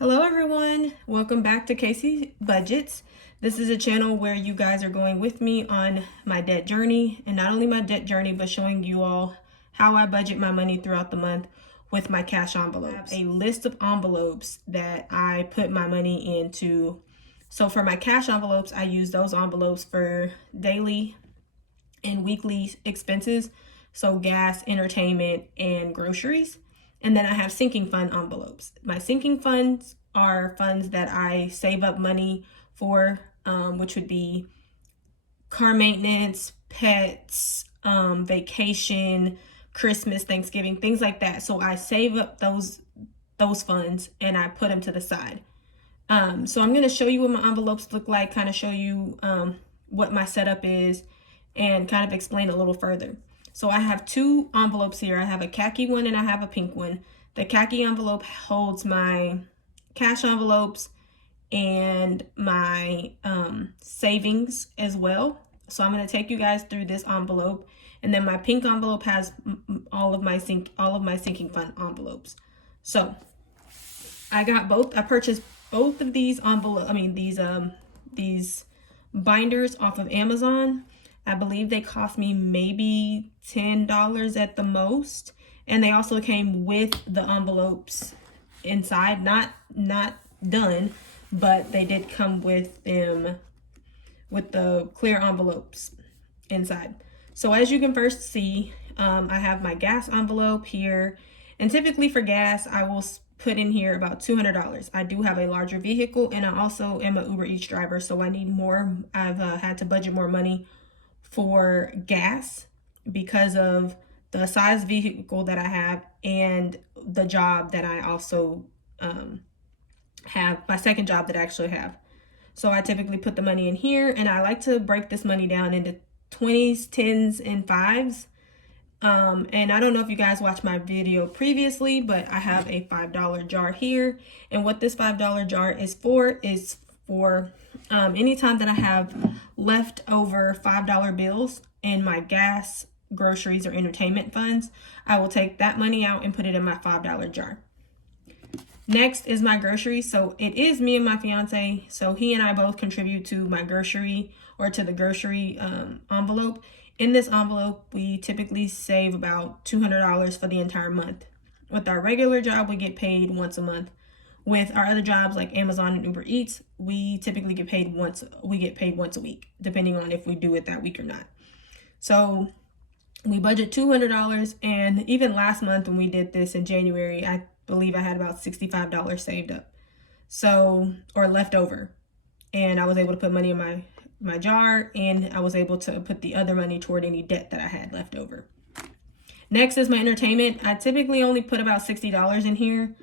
Hello everyone, welcome back to Casey Budgets. This is a channel where you guys are going with me on my debt journey, and not only my debt journey, but showing you all how I budget my money throughout the month with my cash envelopes. I have a list of envelopes that I put my money into. So for my cash envelopes, I use those envelopes for daily and weekly expenses, so gas, entertainment, and groceries. And then I have sinking fund envelopes. My sinking funds are funds that I save up money for, which would be car maintenance, pets, vacation, Christmas, Thanksgiving, things like that. So I save up those funds and I put them to the side. So I'm going to show you what my envelopes look like, kind of show you what my setup is, and kind of explain a little further. So I have two envelopes here. I have a khaki one and I have a pink one. The khaki envelope holds my cash envelopes and my savings as well. So I'm going to take you guys through this envelope, and then my pink envelope has all of my sinking fund envelopes. So I purchased both of these these binders off of Amazon. I believe they cost me maybe $10 at the most. And they also came with the envelopes inside, not done, but they did come with them with the clear envelopes inside. So as you can first see, I have my gas envelope here. And typically for gas, I will put in here about $200. I do have a larger vehicle, and I also am an Uber Eats driver, so I need more. I've had to budget more money for gas because of the size vehicle that I have and the job that I also have, my second job that I actually have. So I typically put the money in here, and I like to break this money down into 20s, 10s, and 5s. And I don't know if you guys watched my video previously, but I have a $5 jar here. And what this $5 jar is for anytime that I have leftover $5 bills in my gas, groceries, or entertainment funds, I will take that money out and put it in my $5 jar. Next is my groceries. So it is me and my fiance. So he and I both contribute to my grocery, or to the grocery envelope. In this envelope, we typically save about $200 for the entire month. With our regular job, we get paid once a month. With our other jobs like Amazon and Uber Eats, we typically get paid once a week, depending on if we do it that week or not. So we budget $200, and even last month when we did this in January, I believe I had about $65 saved up, or left over. And I was able to put money in my jar, and I was able to put the other money toward any debt that I had left over. Next is my entertainment. I typically only put about $60 in here.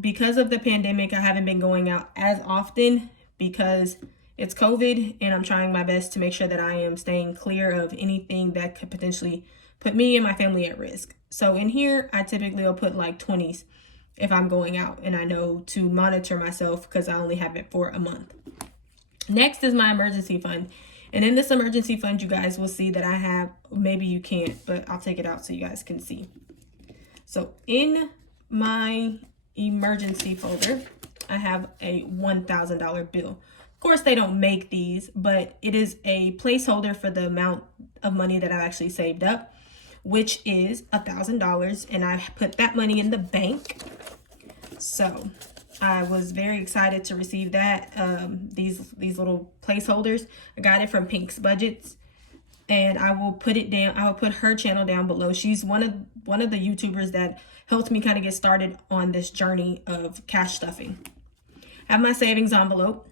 Because of the pandemic, I haven't been going out as often because it's COVID, and I'm trying my best to make sure that I am staying clear of anything that could potentially put me and my family at risk. So in here, I typically will put like 20s if I'm going out, and I know to monitor myself because I only have it for a month. Next is my emergency fund. And in this emergency fund, you guys will see that I have, maybe you can't, but I'll take it out so you guys can see. So in my emergency folder, I have a $1,000 bill. Of course, they don't make these, but it is a placeholder for the amount of money that I've actually saved up, which is $1,000, and I put that money in the bank. So I was very excited to receive that. These little placeholders, I got it from Pink's Budgets, and I will put it down. I will put her channel down below. She's one of the YouTubers that helped me kind of get started on this journey of cash stuffing. I have my savings envelope.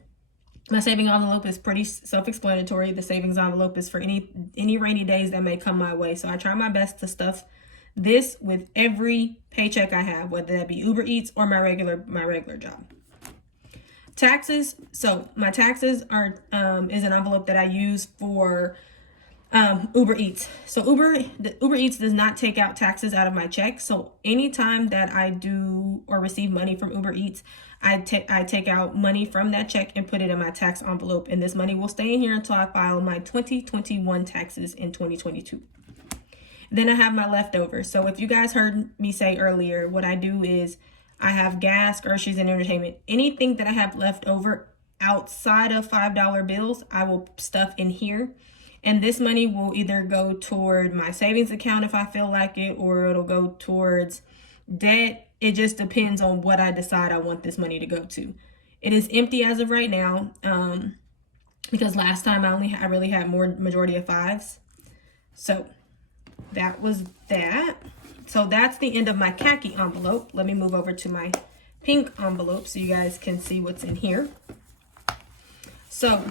My saving envelope is pretty self-explanatory. The savings envelope is for any rainy days that may come my way. So I try my best to stuff this with every paycheck I have, whether that be Uber Eats or my regular job. Taxes. So my taxes are is an envelope that I use for Uber Eats. So Uber Eats does not take out taxes out of my check. So anytime that I do or receive money from Uber Eats, I take out money from that check and put it in my tax envelope. And this money will stay in here until I file my 2021 taxes in 2022. Then I have my leftovers. So if you guys heard me say earlier, what I do is I have gas, groceries, and entertainment. Anything that I have left over outside of $5 bills, I will stuff in here. And this money will either go toward my savings account if I feel like it, or it'll go towards debt. It just depends on what I decide I want this money to go to. It is empty as of right now, because last time I really had majority of fives. So that was that. So that's the end of my khaki envelope. Let me move over to my pink envelope so you guys can see what's in here. So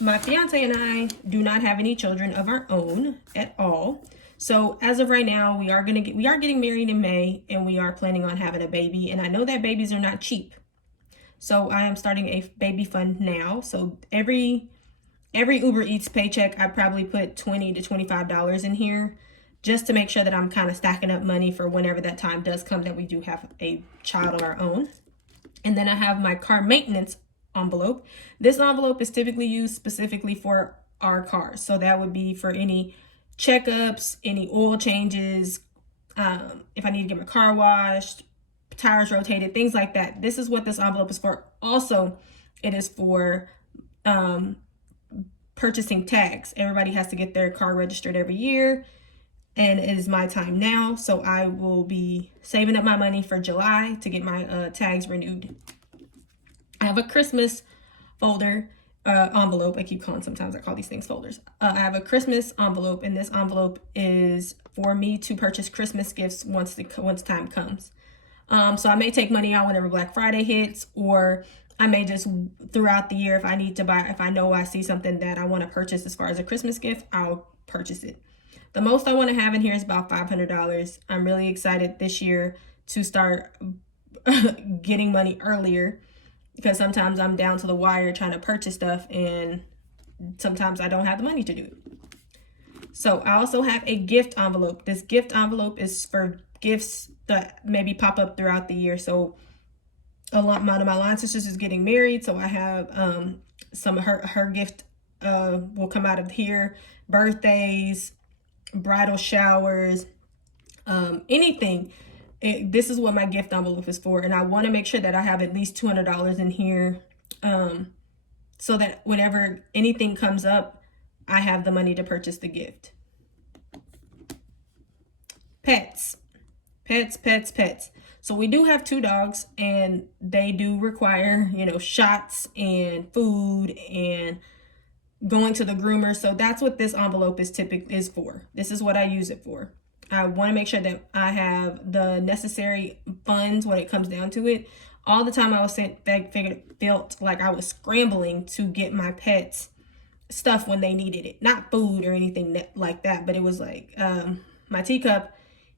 my fiance and I do not have any children of our own at all. So as of right now, we are getting married in May, and we are planning on having a baby. And I know that babies are not cheap. So I am starting a baby fund now. So every Uber Eats paycheck, I probably put $20 to $25 in here, just to make sure that I'm kind of stacking up money for whenever that time does come that we do have a child of our own. And then I have my car maintenance envelope. This envelope is typically used specifically for our cars. So that would be for any checkups, any oil changes, if I need to get my car washed, tires rotated, things like that. This is what this envelope is for. Also, it is for purchasing tags. Everybody has to get their car registered every year, and it is my time now. So I will be saving up my money for July to get my tags renewed. I have a Christmas folder, envelope. I call these things folders. I have a Christmas envelope, and this envelope is for me to purchase Christmas gifts once time comes. So I may take money out whenever Black Friday hits, or I may just throughout the year, if I know I see something that I want to purchase as far as a Christmas gift, I'll purchase it. The most I want to have in here is about $500. I'm really excited this year to start getting money earlier, because sometimes I'm down to the wire trying to purchase stuff, and sometimes I don't have the money to do it. So I also have a gift envelope. This gift envelope is for gifts that maybe pop up throughout the year. So one of my line sisters is getting married, so I have some of her gift will come out of here. Birthdays, bridal showers, anything. This is what my gift envelope is for, and I want to make sure that I have at least $200 in here, so that whenever anything comes up, I have the money to purchase the gift. Pets. So we do have 2 dogs, and they do require, shots and food and going to the groomer. So that's what this envelope is for. This is what I use it for. I want to make sure that I have the necessary funds when it comes down to it. All the time I felt like I was scrambling to get my pets stuff when they needed it. Not food or anything like that, but it was like my teacup,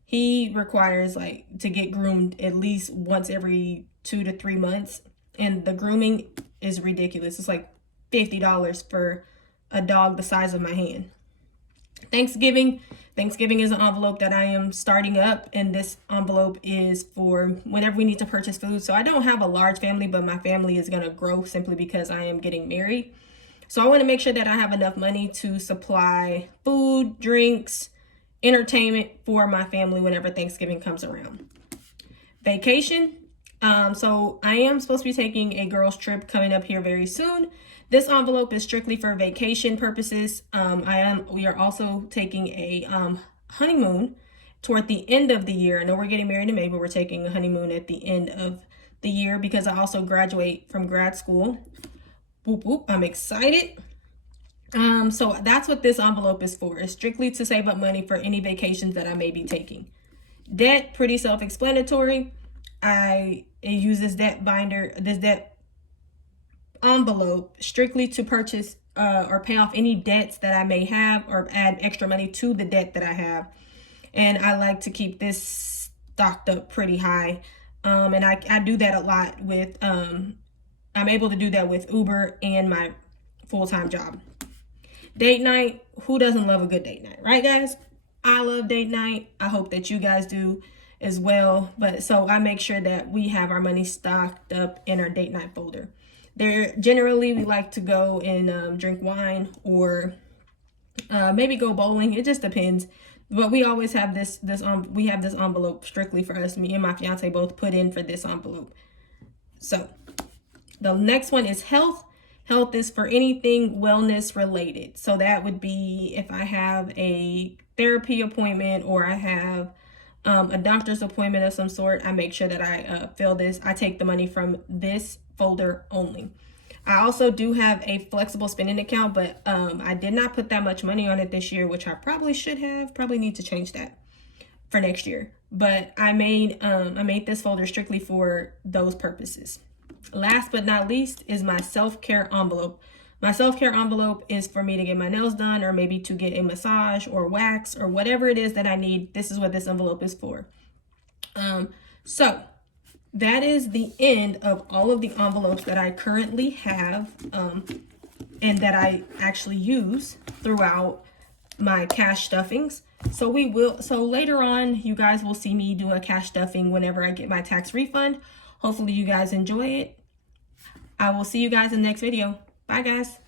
he requires to get groomed at least once every 2 to 3 months. And the grooming is ridiculous. It's like $50 for a dog the size of my hand. Thanksgiving is an envelope that I am starting up, and this envelope is for whenever we need to purchase food. So I don't have a large family, but my family is going to grow simply because I am getting married. So I want to make sure that I have enough money to supply food, drinks, entertainment for my family whenever Thanksgiving comes around. Vacation. So I am supposed to be taking a girls trip coming up here very soon. This envelope is strictly for vacation purposes. We are also taking a honeymoon toward the end of the year. I know we're getting married in May, but we're taking a honeymoon at the end of the year because I also graduate from grad school. Whoop, whoop. I'm excited. So that's what this envelope is for. It's strictly to save up money for any vacations that I may be taking. Debt, pretty self-explanatory. I use this debt envelope strictly to purchase or pay off any debts that I may have, or add extra money to the debt that I have. And I like to keep this stocked up pretty high. And I do that a lot with, I'm able to do that with Uber and my full-time job. Date night. Who doesn't love a good date night, right, guys? I love date night. I hope that you guys do as well. But so I make sure that we have our money stocked up in our date night folder. Generally, we like to go and drink wine, or maybe go bowling. It just depends. But we always have we have this envelope strictly for us. Me and my fiance both put in for this envelope. So the next one is health. Health is for anything wellness related. So that would be if I have a therapy appointment or I have a doctor's appointment of some sort, I make sure that I fill this. I take the money from this folder only. I also do have a flexible spending account, but I did not put that much money on it this year, which I probably should have. Probably need to change that for next year. But I made this folder strictly for those purposes. Last but not least is my self-care envelope. My self-care envelope is for me to get my nails done or maybe to get a massage or wax or whatever it is that I need. This is what this envelope is for. So that is the end of all of the envelopes that I currently have and that I actually use throughout my cash stuffings. So later on, you guys will see me do a cash stuffing whenever I get my tax refund. Hopefully you guys enjoy it. I will see you guys in the next video. Bye guys.